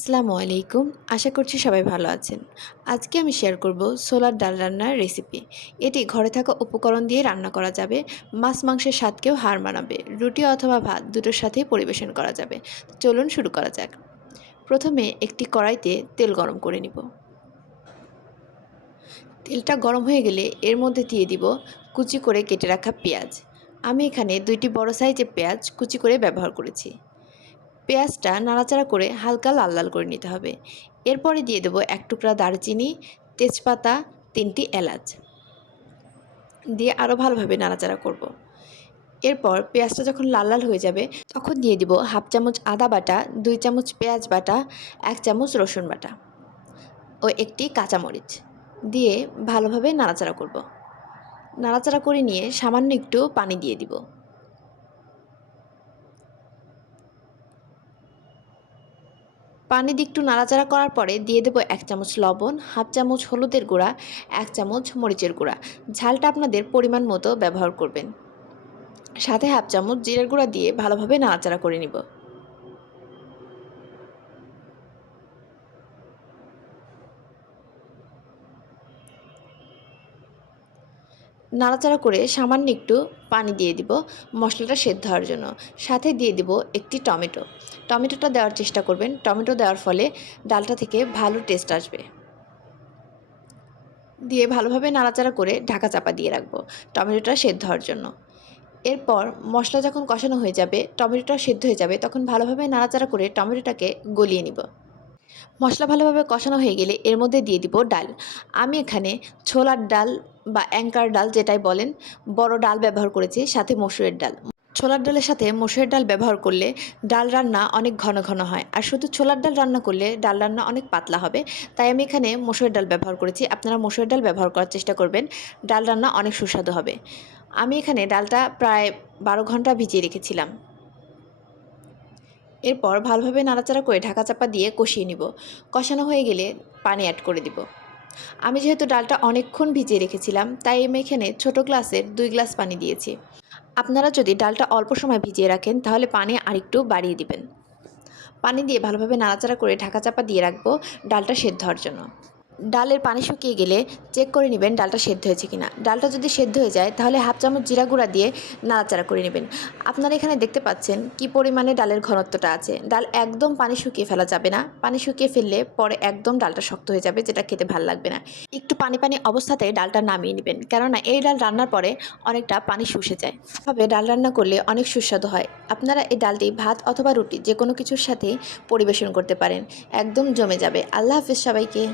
আসসালামু আলাইকুম। আশা করছি সবাই ভালো আছেন। আজকে আমি শেয়ার করব ছোলার ডাল রান্নার রেসিপি। এটি ঘরে থাকা উপকরণ দিয়ে রান্না করা যাবে। মাছ মাংসের স্বাদকেও হার মানাবে। রুটি অথবা ভাত দুটোর সাথেই পরিবেশন করা যাবে। চলুন শুরু করা যাক। প্রথমে একটি কড়াইতে তেল গরম করে নিব। তেলটা গরম হয়ে গেলে এর মধ্যে দিয়ে দিব কুচি করে কেটে রাখা পেঁয়াজ। আমি এখানে 2টি বড় সাইজের পেঁয়াজ কুচি করে ব্যবহার করেছি। পেঁয়াজটা নাড়াচাড়া করে হালকা লাল লাল করে নিতে হবে। এরপরে দিয়ে দেবো 1 টুকরা দারচিনি, তেজপাতা, 3টি এলাচ দিয়ে আরও ভালোভাবে নাড়াচাড়া করব। এরপর পেঁয়াজটা যখন লাল লাল হয়ে যাবে তখন দিয়ে দিব 1/2 চামচ আদা বাটা, 2 চামচ পেঁয়াজ বাটা, 1 চামচ রসুন বাটা ও একটি কাঁচামরিচ দিয়ে ভালোভাবে নাড়াচাড়া করব। নাড়াচাড়া করে নিয়ে সামান্য একটু পানি দিয়ে দিব। পানি দিয়ে একটু নাড়াচাড়া করার পরে দিয়ে দেবো 1 চামচ লবণ, 1/2 চামচ হলুদের গুঁড়া, 1 চামচ মরিচের গুঁড়া। ঝালটা আপনাদের পরিমাণ মতো ব্যবহার করবেন। সাথে 1/2 চামচ জিরার গুঁড়া দিয়ে ভালোভাবে নাড়াচাড়া করে নিব। নাড়াচাড়া করে সামান্য একটু পানি দিয়ে দিব মশলাটা সেদ্ধ হওয়ার জন্য। সাথে দিয়ে দিব একটি টমেটো। টমেটোটা দেওয়ার চেষ্টা করবেন। টমেটো দেওয়ার ফলে ডালটা থেকে ভালো টেস্ট আসবে। দিয়ে ভালোভাবে নাড়াচাড়া করে ঢাকা চাপা দিয়ে রাখবো টমেটোটা সেদ্ধ হওয়ার জন্য। এরপর মশলা যখন কষানো হয়ে যাবে, টমেটোটা সেদ্ধ হয়ে যাবে, তখন ভালোভাবে নাড়াচাড়া করে টমেটোটাকে গলিয়ে নিব। মশলা ভালোভাবে কষানো হয়ে গেলে এর মধ্যে দিয়ে দিব ডাল। আমি এখানে ছোলার ডাল বা অ্যাঙ্কার ডাল যেটাই বলেন, বড় ডাল ব্যবহার করেছি, সাথে মসুরের ডাল। ছোলার ডালের সাথে মসুরের ডাল ব্যবহার করলে ডাল রান্না অনেক ঘন ঘন হয়, আর শুধু ছোলার ডাল রান্না করলে ডাল রান্না অনেক পাতলা হবে। তাই আমি এখানে মসুরের ডাল ব্যবহার করেছি। আপনারা মসুরের ডাল ব্যবহার করার চেষ্টা করবেন, ডাল রান্না অনেক সুস্বাদু হবে। আমি এখানে ডালটা প্রায় 12 ঘন্টা ভিজিয়ে রেখেছিলাম। এরপর ভালোভাবে নাড়াচাড়া করে ঢাকা চাপা দিয়ে কষিয়ে নিব। কষানো হয়ে গেলে পানি অ্যাড করে দিব। আমি যেহেতু ডালটা অনেকক্ষণ ভিজিয়ে রেখেছিলাম, তাই আমি এখানে ছোট গ্লাসের 2 গ্লাস পানি দিয়েছি। আপনারা যদি ডালটা অল্প সময় ভিজিয়ে রাখেন তাহলে পানি আরেকটু বাড়িয়ে দিবেন। পানি দিয়ে ভালোভাবে নাড়াচাড়া করে ঢাকা চাপা দিয়ে রাখবো ডালটা সেদ্ধ হওয়ার জন্য। ডালের পানি শুকিয়ে গেলে চেক করে নেবেন ডালটা সেদ্ধ হয়েছে কিনা। ডালটা যদি সেদ্ধ হয়ে যায় তাহলে 1/2 চামচ জিরা গুঁড়া দিয়ে নাড়াচাড়া করে নেবেন। আপনারা এখানে দেখতে পাচ্ছেন কি পরিমাণে ডালের ঘনত্বটা আছে। ডাল একদম পানি শুকিয়ে ফেলা যাবে না। পানি শুকিয়ে ফেললে পরে একদম ডালটা শক্ত হয়ে যাবে, যেটা খেতে ভালো লাগবে না। একটু পানি পানি অবস্থাতে ডালটা নামিয়ে নেবেন, কেননা এই ডাল রান্নার পরে অনেকটা পানি শুষে যায়। এভাবে ডাল রান্না করলে অনেক সুস্বাদু হয়। আপনারা এই ডালটি ভাত অথবা রুটি যে কোনো কিছুর সাথেই পরিবেশন করতে পারেন। একদম জমে যাবে। আল্লাহ হাফেজ সবাইকে।